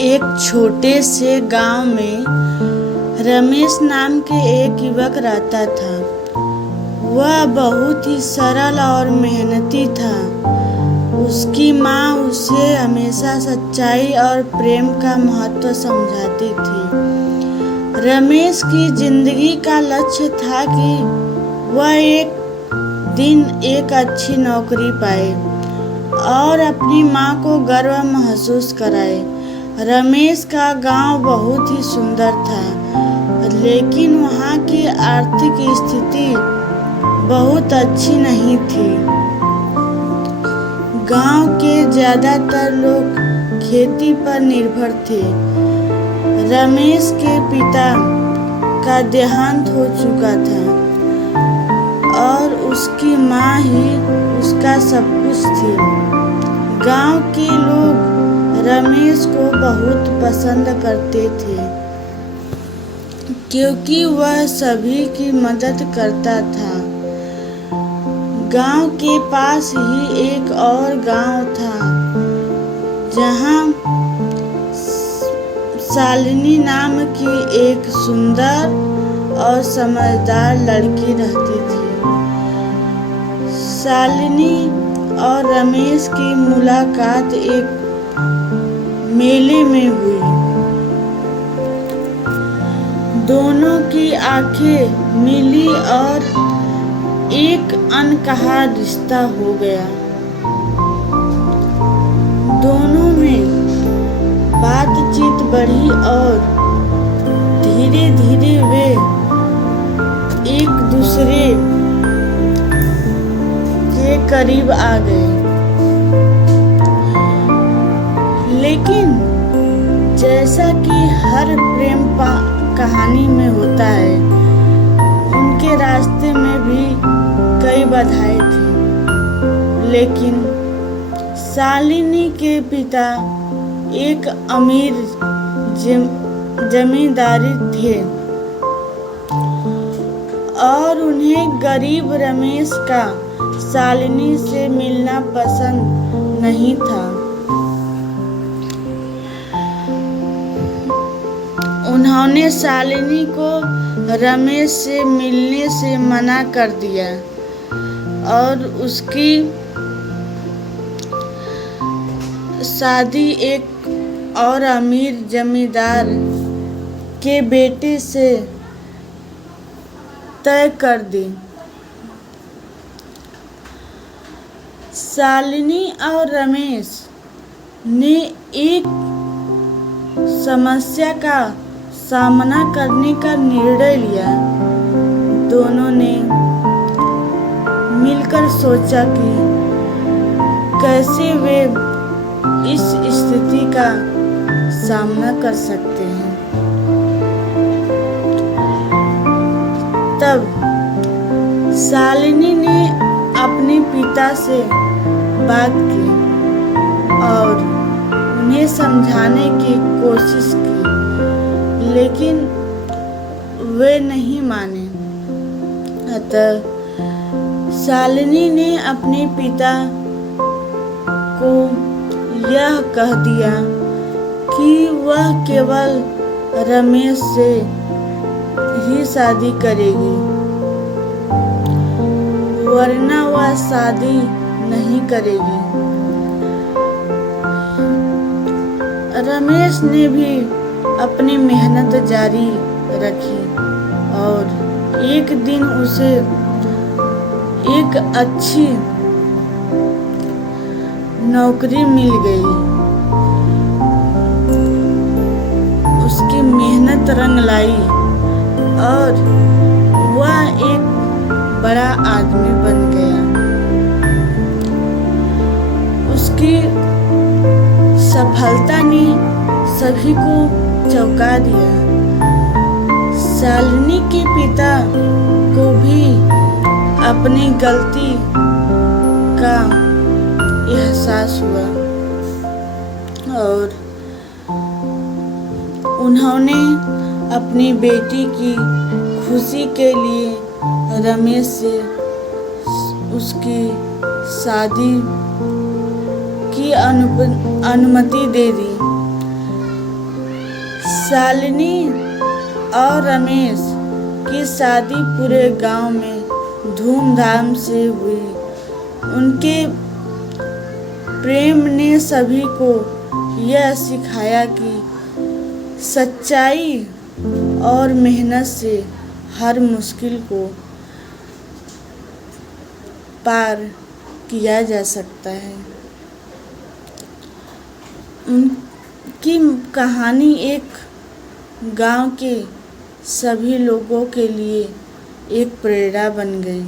एक छोटे से गांव में रमेश नाम के एक युवक रहता था। वह बहुत ही सरल और मेहनती था। उसकी माँ उसे हमेशा सच्चाई और प्रेम का महत्व समझाती थी। रमेश की जिंदगी का लक्ष्य था कि वह एक दिन एक अच्छी नौकरी पाए और अपनी माँ को गर्व महसूस कराए। रमेश का गांव बहुत ही सुंदर था, लेकिन वहाँ की आर्थिक स्थिति बहुत अच्छी नहीं थी। गांव के ज्यादातर लोग खेती पर निर्भर थे। रमेश के पिता का देहांत हो चुका था और उसकी माँ ही उसका सब कुछ थी। गांव के लोग रमेश को बहुत पसंद करते थे, क्योंकि वह सभी की मदद करता था। गांव के पास ही एक और गांव था, जहां शालिनी नाम की एक सुंदर और समझदार लड़की रहती थी। शालिनी और रमेश की मुलाकात एक मेले में हुई। दोनों की आंखें मिली और एक अनकहा रिश्ता हो गया। दोनों में बातचीत बढ़ी और धीरे धीरे वे एक दूसरे के करीब आ गए। लेकिन जैसा कि हर प्रेम कहानी में होता है, उनके रास्ते में भी कई बाधाएं थी। लेकिन शालिनी के पिता एक अमीर जमींदारी थे और उन्हें गरीब रमेश का शालिनी से मिलना पसंद नहीं था। उन्होंने शालिनी को रमेश से मिलने से मना कर दिया और उसकी शादी एक और अमीर जमींदार के बेटे से तय कर दी। शालिनी और रमेश ने एक समस्या का सामना करने का निर्णय लिया। दोनों ने मिलकर सोचा कि कैसे वे इस स्थिति का सामना कर सकते हैं। तब शालिनी ने अपने पिता से बात की और उन्हें समझाने की कोशिश की, लेकिन वे नहीं माने। अतः शालिनी ने अपने पिता को यह कह दिया कि वह केवल रमेश से ही शादी करेगी, वरना वह शादी नहीं करेगी। रमेश ने भी अपनी मेहनत जारी रखी और एक दिन उसे एक अच्छी नौकरी मिल गई। उसकी मेहनत रंग लाई और वह एक बड़ा आदमी बन गया। उसकी सफलता ने सभी को चौंका दिया। शालिनी के पिता को भी अपनी गलती का एहसास हुआ और उन्होंने अपनी बेटी की खुशी के लिए रमेश से उसकी शादी की अनुमति दे दी। शालिनी और रमेश की शादी पूरे गांव में धूमधाम से हुई। उनके प्रेम ने सभी को यह सिखाया कि सच्चाई और मेहनत से हर मुश्किल को पार किया जा सकता है। उनकी कहानी एक गांव के सभी लोगों के लिए एक प्रेरणा बन गई।